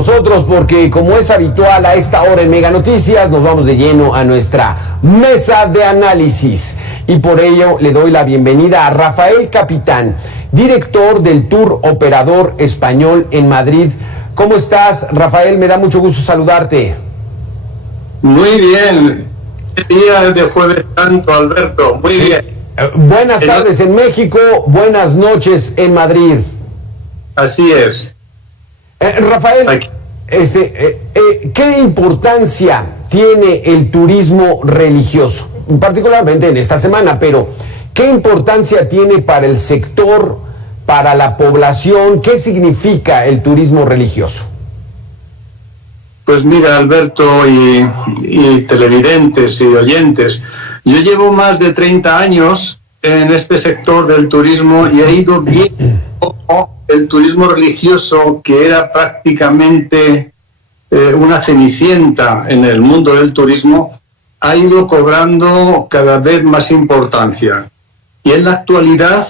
nosotros porque, como es habitual a esta hora en Mega Noticias, nos vamos de lleno a nuestra mesa de análisis. Y por ello le doy la bienvenida a Rafael Capitán, director del Tour Operador Español en Madrid. ¿Cómo estás, Rafael? Me da mucho gusto saludarte. Muy bien. Día de Jueves Santo, Alberto. Muy bien. Buenas tardes en México, buenas noches en Madrid. Así es. Rafael, ¿qué importancia tiene el turismo religioso? Particularmente en esta semana, pero ¿qué importancia tiene para el sector, para la población? ¿Qué significa el turismo religioso? Pues mira, Alberto y televidentes y oyentes, yo llevo más de 30 años en este sector del turismo y he ido viendo cómo el turismo religioso, que era prácticamente una cenicienta en el mundo del turismo, ha ido cobrando cada vez más importancia. Y en la actualidad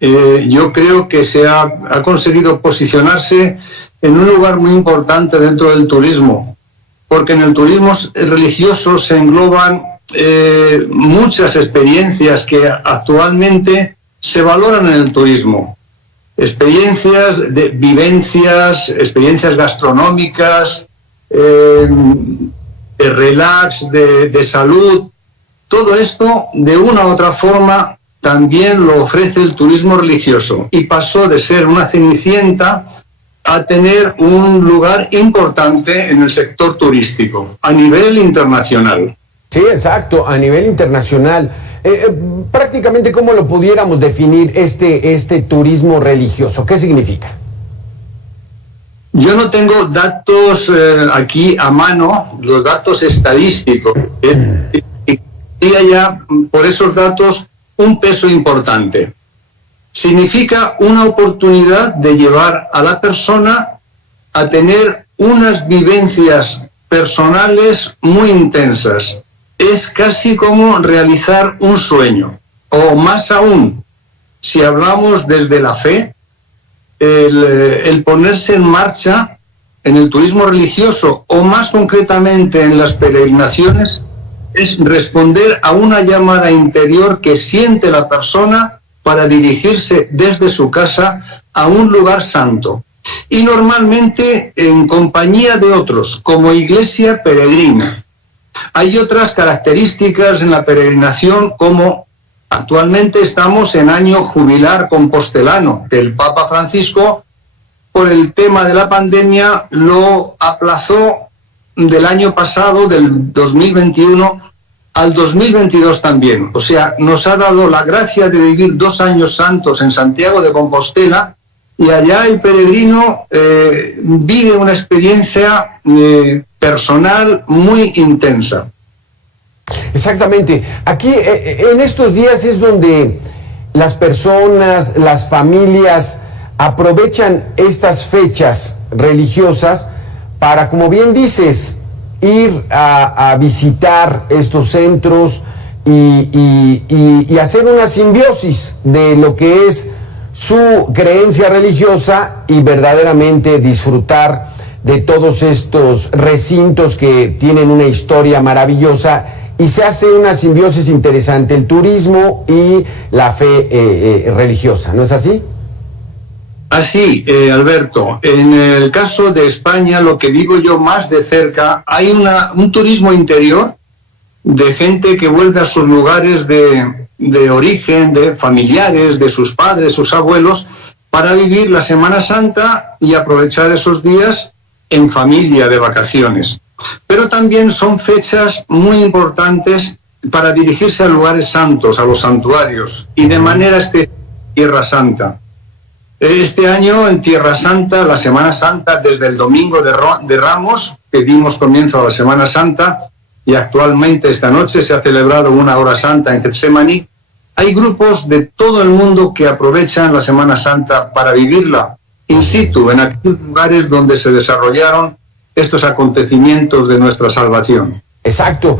yo creo que se ha conseguido posicionarse en un lugar muy importante dentro del turismo, porque en el turismo religioso se engloban muchas experiencias que actualmente se valoran en el turismo. Experiencias de vivencias, experiencias gastronómicas, de relax, de salud. Todo esto, de una u otra forma, también lo ofrece el turismo religioso y pasó de ser una cenicienta a tener un lugar importante en el sector turístico a nivel internacional. Sí, exacto, a nivel internacional. Prácticamente, ¿cómo lo pudiéramos definir este turismo religioso? ¿Qué significa? Yo no tengo datos aquí a mano, los datos estadísticos. Tendría ya por esos datos un peso importante. Significa una oportunidad de llevar a la persona a tener unas vivencias personales muy intensas. Es casi como realizar un sueño, o más aún, si hablamos desde la fe, el ponerse en marcha en el turismo religioso, o más concretamente en las peregrinaciones, es responder a una llamada interior que siente la persona para dirigirse desde su casa a un lugar santo. Y normalmente en compañía de otros, como iglesia peregrina. Hay otras características en la peregrinación, como actualmente estamos en año jubilar compostelano, que el Papa Francisco, por el tema de la pandemia, lo aplazó del año pasado, del 2021, al 2022 también. O sea, nos ha dado la gracia de vivir 2 años santos en Santiago de Compostela, y allá el peregrino vive una experiencia personal muy intensa. Exactamente. Aquí, en estos días es donde las personas, las familias aprovechan estas fechas religiosas para, como bien dices, ir a visitar estos centros y hacer una simbiosis de lo que es su creencia religiosa y verdaderamente disfrutar de todos estos recintos que tienen una historia maravillosa, y se hace una simbiosis interesante, el turismo y la fe religiosa, ¿no es así? Así, Alberto, en el caso de España, lo que vivo yo más de cerca, hay un turismo interior de gente que vuelve a sus lugares de origen, de familiares, de sus padres, sus abuelos, para vivir la Semana Santa y aprovechar esos días en familia, de vacaciones. Pero también son fechas muy importantes para dirigirse a lugares santos, a los santuarios, y de manera especial Tierra Santa. Este año en Tierra Santa, la Semana Santa, desde el Domingo de Ramos, que dimos comienzo a la Semana Santa, y actualmente esta noche se ha celebrado una hora santa en Getsemaní, hay grupos de todo el mundo que aprovechan la Semana Santa para vivirla in situ, en aquellos lugares donde se desarrollaron estos acontecimientos de nuestra salvación. Exacto.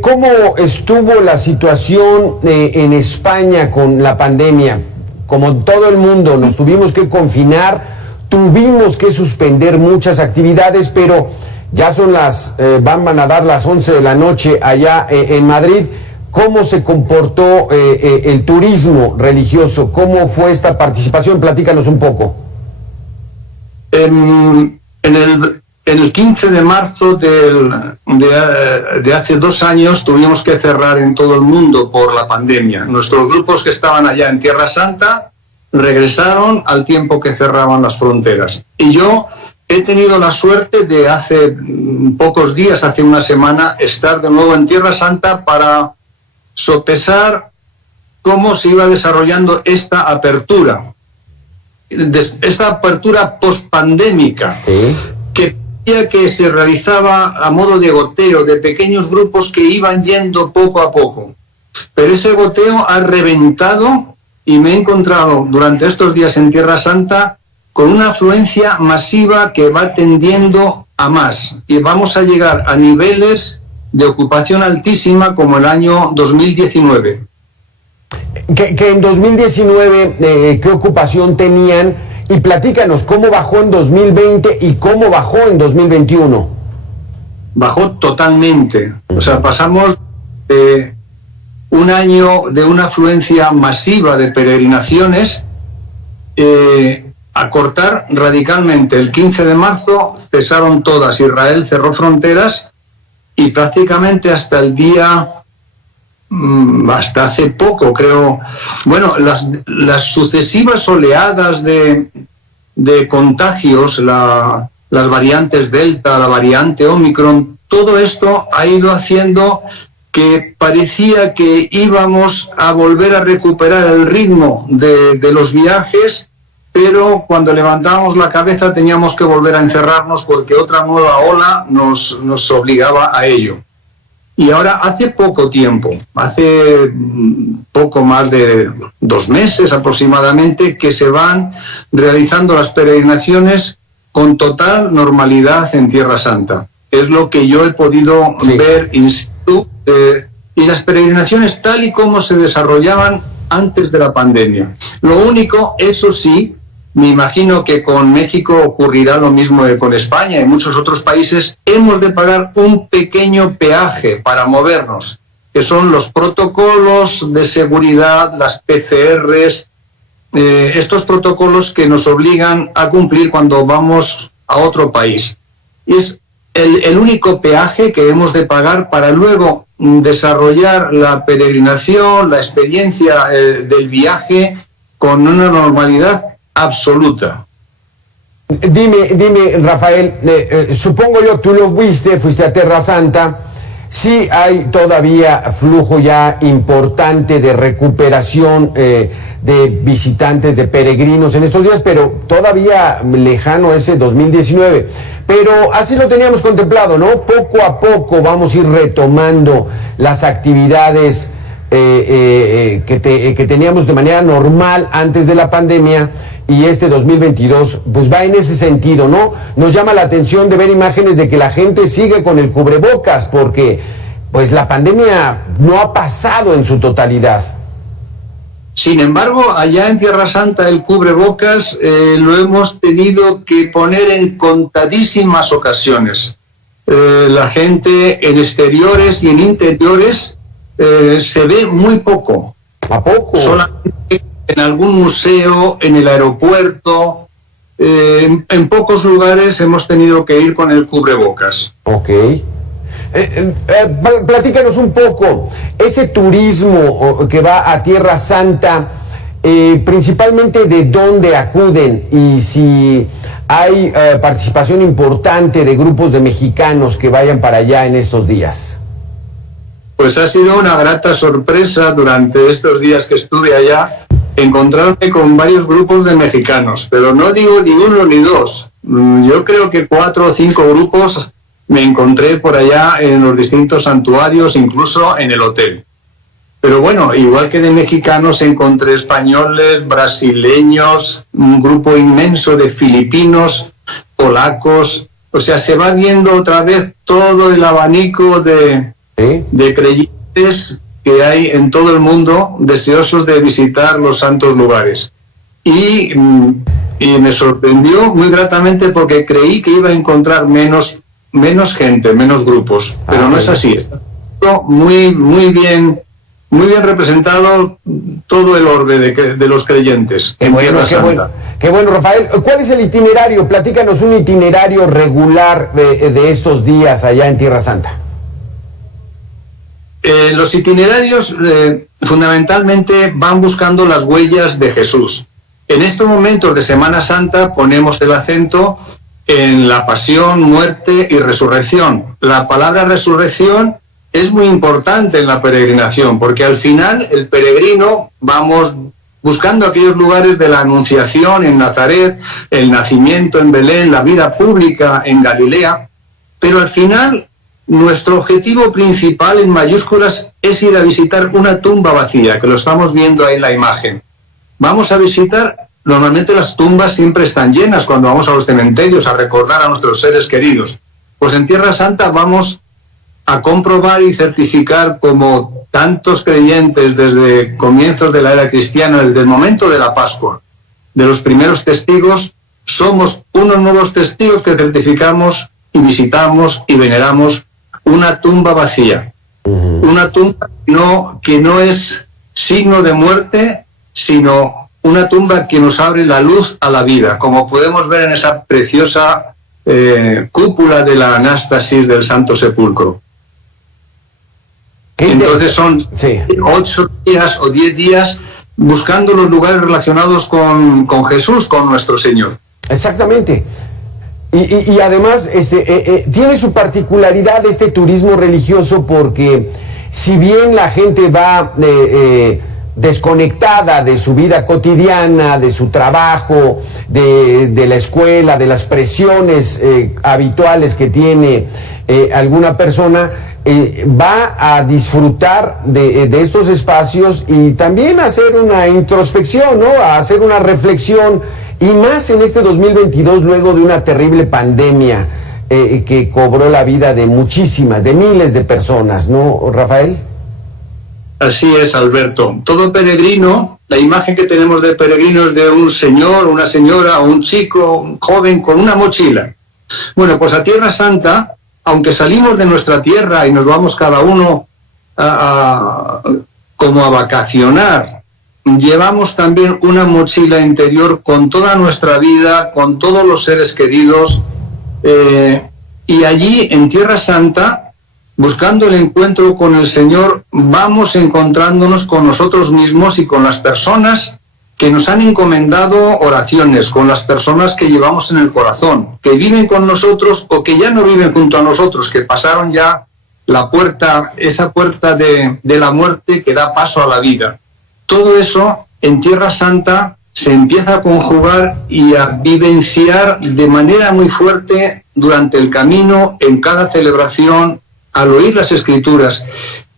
¿Cómo estuvo la situación en España con la pandemia? Como en todo el mundo, nos tuvimos que confinar. tuvimos que suspender muchas actividades, pero ya son van a dar las 11 de la noche allá en Madrid. ¿Cómo se comportó el turismo religioso? ¿Cómo fue esta participación? Platícanos un poco. En el 15 de marzo de hace 2 años tuvimos que cerrar en todo el mundo por la pandemia. Nuestros grupos que estaban allá en Tierra Santa regresaron al tiempo que cerraban las fronteras. Y yo he tenido la suerte de hace pocos días, hace una semana, estar de nuevo en Tierra Santa para sopesar cómo se iba desarrollando esta apertura pospandémica, que se realizaba a modo de goteo, de pequeños grupos que iban yendo poco a poco. Pero ese goteo ha reventado y me he encontrado durante estos días en Tierra Santa con una afluencia masiva que va tendiendo a más. Y vamos a llegar a niveles de ocupación altísima como el año 2019. Que en 2019, ¿qué ocupación tenían? Y platícanos, ¿cómo bajó en 2020 y cómo bajó en 2021? Bajó totalmente. O sea, pasamos de un año de una afluencia masiva de peregrinaciones a cortar radicalmente. El 15 de marzo cesaron todas. Israel cerró fronteras y prácticamente hasta el día... hasta hace poco, creo, bueno, las sucesivas oleadas de contagios, las variantes Delta, la variante Omicron, todo esto ha ido haciendo que parecía que íbamos a volver a recuperar el ritmo de los viajes, pero cuando levantábamos la cabeza teníamos que volver a encerrarnos porque otra nueva ola nos obligaba a ello. Y ahora hace poco tiempo, hace poco más de 2 meses aproximadamente, que se van realizando las peregrinaciones con total normalidad en Tierra Santa. Es lo que yo he podido ver in situ, y las peregrinaciones tal y como se desarrollaban antes de la pandemia. Lo único, eso sí, me imagino que con México ocurrirá lo mismo que con España y muchos otros países. Hemos de pagar un pequeño peaje para movernos, que son los protocolos de seguridad, las PCRs, estos protocolos que nos obligan a cumplir cuando vamos a otro país. Y es el único peaje que hemos de pagar para luego desarrollar la peregrinación, la experiencia del viaje con una normalidad absoluta. Dime, Rafael, supongo yo, tú lo fuiste a Tierra Santa, sí hay todavía flujo ya importante de recuperación de visitantes, de peregrinos en estos días, pero todavía lejano ese 2019. Pero así lo teníamos contemplado, ¿no? Poco a poco vamos a ir retomando las actividades que teníamos de manera normal antes de la pandemia, y este 2022 pues va en ese sentido, ¿no? Nos llama la atención de ver imágenes de que la gente sigue con el cubrebocas porque pues la pandemia no ha pasado en su totalidad. Sin embargo, allá en Tierra Santa el cubrebocas lo hemos tenido que poner en contadísimas ocasiones. La gente en exteriores y en interiores se ve muy poco. ¿A poco? Solamente en algún museo, en el aeropuerto, en pocos lugares hemos tenido que ir con el cubrebocas. Ok. Platícanos un poco, ese turismo que va a Tierra Santa, principalmente de dónde acuden y si hay participación importante de grupos de mexicanos que vayan para allá en estos días. Pues ha sido una grata sorpresa durante estos días que estuve allá encontrarme con varios grupos de mexicanos, pero no digo ni uno ni dos, yo creo que 4 o 5 grupos me encontré por allá en los distintos santuarios, incluso en el hotel. Pero bueno, igual que de mexicanos encontré españoles, brasileños, un grupo inmenso de filipinos, polacos, o sea, se va viendo otra vez todo el abanico de creyentes que hay en todo el mundo deseosos de visitar los santos lugares. Y y me sorprendió muy gratamente porque creí que iba a encontrar menos gente, menos grupos, pero no es así. Muy bien representado todo el orbe de los creyentes en Tierra Santa. Qué bueno, Rafael. ¿Cuál es el itinerario? Platícanos un itinerario regular de estos días allá en Tierra Santa. Los itinerarios fundamentalmente van buscando las huellas de Jesús. En estos momentos de Semana Santa ponemos el acento en la pasión, muerte y resurrección. La palabra resurrección es muy importante en la peregrinación, porque al final el peregrino vamos buscando aquellos lugares de la Anunciación en Nazaret, el nacimiento en Belén, la vida pública en Galilea, pero al final nuestro objetivo principal en mayúsculas es ir a visitar una tumba vacía, que lo estamos viendo ahí en la imagen. Vamos a visitar, normalmente las tumbas siempre están llenas cuando vamos a los cementerios a recordar a nuestros seres queridos. Pues en Tierra Santa vamos a comprobar y certificar, como tantos creyentes desde comienzos de la era cristiana, desde el momento de la Pascua, de los primeros testigos, somos unos nuevos testigos que certificamos y visitamos y veneramos una tumba vacía. Una tumba que no es signo de muerte, sino una tumba que nos abre la luz a la vida, como podemos ver en esa preciosa cúpula de la Anástasis del Santo Sepulcro. Entonces son 8 días o 10 días buscando los lugares relacionados con Jesús, con nuestro Señor. Exactamente. Y además tiene su particularidad este turismo religioso, porque si bien la gente va desconectada de su vida cotidiana, de su trabajo, de la escuela, de las presiones habituales que tiene alguna persona, va a disfrutar de estos espacios y también a hacer una introspección, ¿no? A hacer una reflexión, y más en este 2022, luego de una terrible pandemia que cobró la vida de muchísimas, de miles de personas, ¿no, Rafael? Así es, Alberto. Todo peregrino, la imagen que tenemos de peregrino es de un señor, una señora, un chico, un joven con una mochila. Bueno, pues a Tierra Santa, aunque salimos de nuestra tierra y nos vamos cada uno como a vacacionar, llevamos también una mochila interior con toda nuestra vida, con todos los seres queridos, y allí en Tierra Santa, buscando el encuentro con el Señor, vamos encontrándonos con nosotros mismos y con las personas que nos han encomendado oraciones, con las personas que llevamos en el corazón, que viven con nosotros o que ya no viven junto a nosotros, que pasaron ya la puerta, esa puerta de la muerte que da paso a la vida. Todo eso en Tierra Santa se empieza a conjugar y a vivenciar de manera muy fuerte durante el camino, en cada celebración, al oír las Escrituras.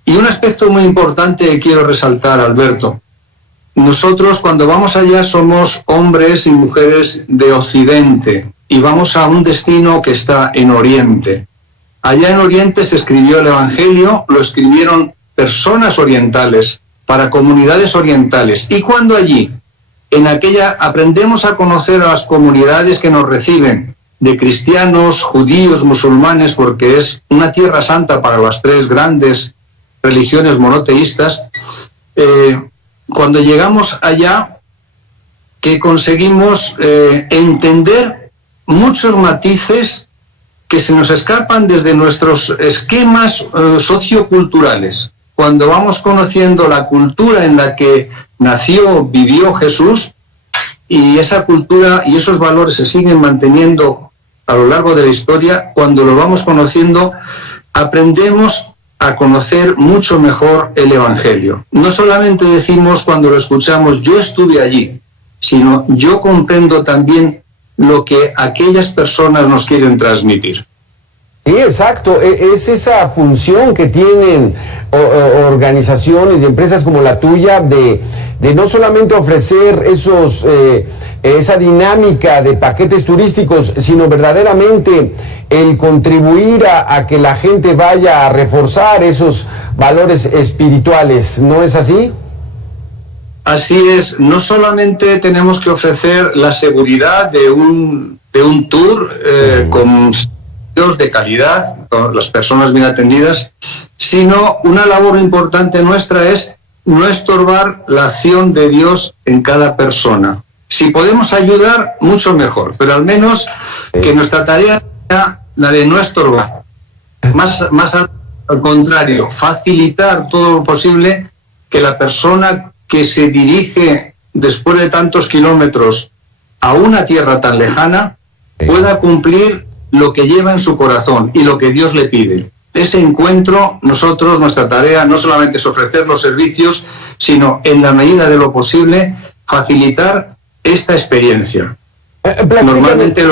Y un aspecto muy importante que quiero resaltar, Alberto. Nosotros cuando vamos allá somos hombres y mujeres de Occidente y vamos a un destino que está en Oriente. Allá en Oriente se escribió el Evangelio, lo escribieron personas orientales, para comunidades orientales. Y cuando allí, en aquella, aprendemos a conocer a las comunidades que nos reciben, de cristianos, judíos, musulmanes, porque es una tierra santa para las tres grandes religiones monoteístas, cuando llegamos allá, que conseguimos entender muchos matices que se nos escapan desde nuestros esquemas socioculturales. Cuando vamos conociendo la cultura en la que nació, vivió Jesús, y esa cultura y esos valores se siguen manteniendo a lo largo de la historia, cuando lo vamos conociendo, aprendemos a conocer mucho mejor el Evangelio. No solamente decimos cuando lo escuchamos, yo estuve allí, sino yo comprendo también lo que aquellas personas nos quieren transmitir. Sí, exacto, es esa función que tienen organizaciones y empresas como la tuya de no solamente ofrecer esa dinámica de paquetes turísticos, sino verdaderamente el contribuir a que la gente vaya a reforzar esos valores espirituales, ¿no es así? Así es, no solamente tenemos que ofrecer la seguridad de un tour con servicios de calidad, con las personas bien atendidas, sino una labor importante nuestra es no estorbar la acción de Dios en cada persona. Si podemos ayudar, mucho mejor, pero al menos que nuestra tarea sea la de no estorbar. Más al contrario, facilitar todo lo posible que la persona que se dirige después de tantos kilómetros a una tierra tan lejana pueda cumplir lo que lleva en su corazón y lo que Dios le pide. Ese encuentro, nuestra tarea no solamente es ofrecer los servicios, sino en la medida de lo posible facilitar esta experiencia. Normalmente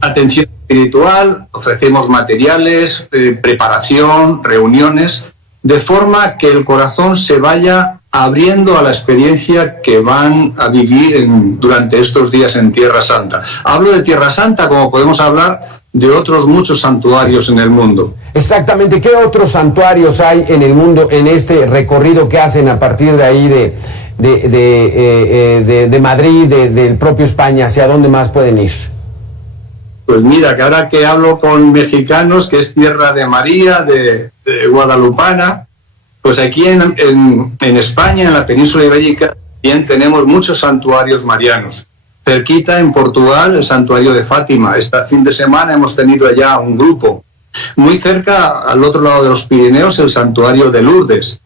atención espiritual, ofrecemos materiales, preparación, reuniones, de forma que el corazón se vaya abriendo a la experiencia que van a vivir durante estos días en Tierra Santa. Hablo de Tierra Santa como podemos hablar de otros muchos santuarios en el mundo. Exactamente, ¿qué otros santuarios hay en el mundo en este recorrido que hacen a partir de ahí de Madrid, del propio España? ¿Hacia dónde más pueden ir? Pues mira, que ahora que hablo con mexicanos, que es tierra de María, de guadalupana, pues aquí en España, en la península ibérica, bien tenemos muchos santuarios marianos. Cerquita, en Portugal, el santuario de Fátima. Este fin de semana hemos tenido allá un grupo. Muy cerca, al otro lado de los Pirineos, el santuario de Lourdes.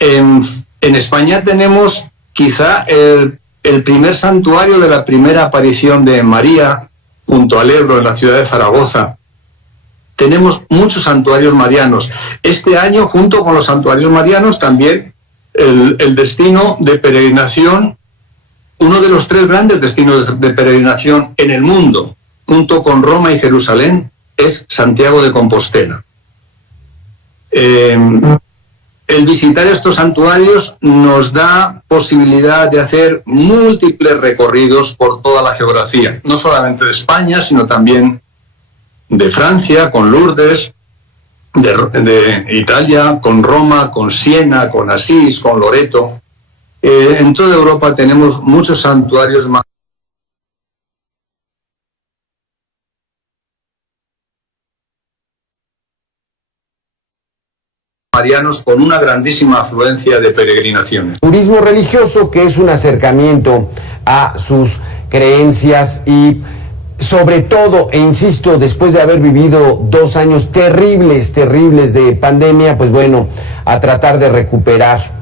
En España tenemos quizá el primer santuario de la primera aparición de María, junto al Ebro, en la ciudad de Zaragoza. Tenemos muchos santuarios marianos. Este año, junto con los santuarios marianos, también el destino de peregrinación, uno de los 3 grandes destinos de peregrinación en el mundo, junto con Roma y Jerusalén, es Santiago de Compostela. El visitar estos santuarios nos da posibilidad de hacer múltiples recorridos por toda la geografía, no solamente de España, sino también de Francia, con Lourdes, de Italia, con Roma, con Siena, con Asís, con Loreto. En toda Europa tenemos muchos santuarios marianos con una grandísima afluencia de peregrinaciones. Turismo religioso, que es un acercamiento a sus creencias y sobre todo, e insisto, después de haber vivido 2 años terribles de pandemia, pues bueno, a tratar de recuperar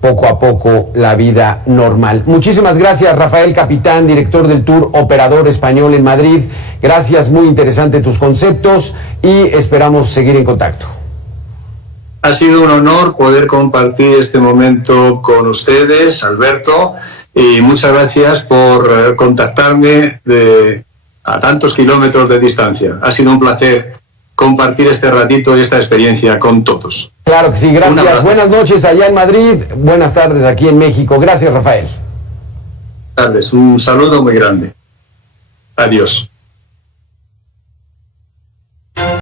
poco a poco la vida normal. Muchísimas gracias, Rafael Capitán, director del Tour Operador Español en Madrid. Gracias, muy interesante tus conceptos y esperamos seguir en contacto. Ha sido un honor poder compartir este momento con ustedes, Alberto, y muchas gracias por contactarme a tantos kilómetros de distancia. Ha sido un placer compartir este ratito y esta experiencia con todos. Claro que sí, gracias. Buenas noches allá en Madrid, buenas tardes aquí en México. Gracias, Rafael. Buenas tardes, un saludo muy grande. Adiós.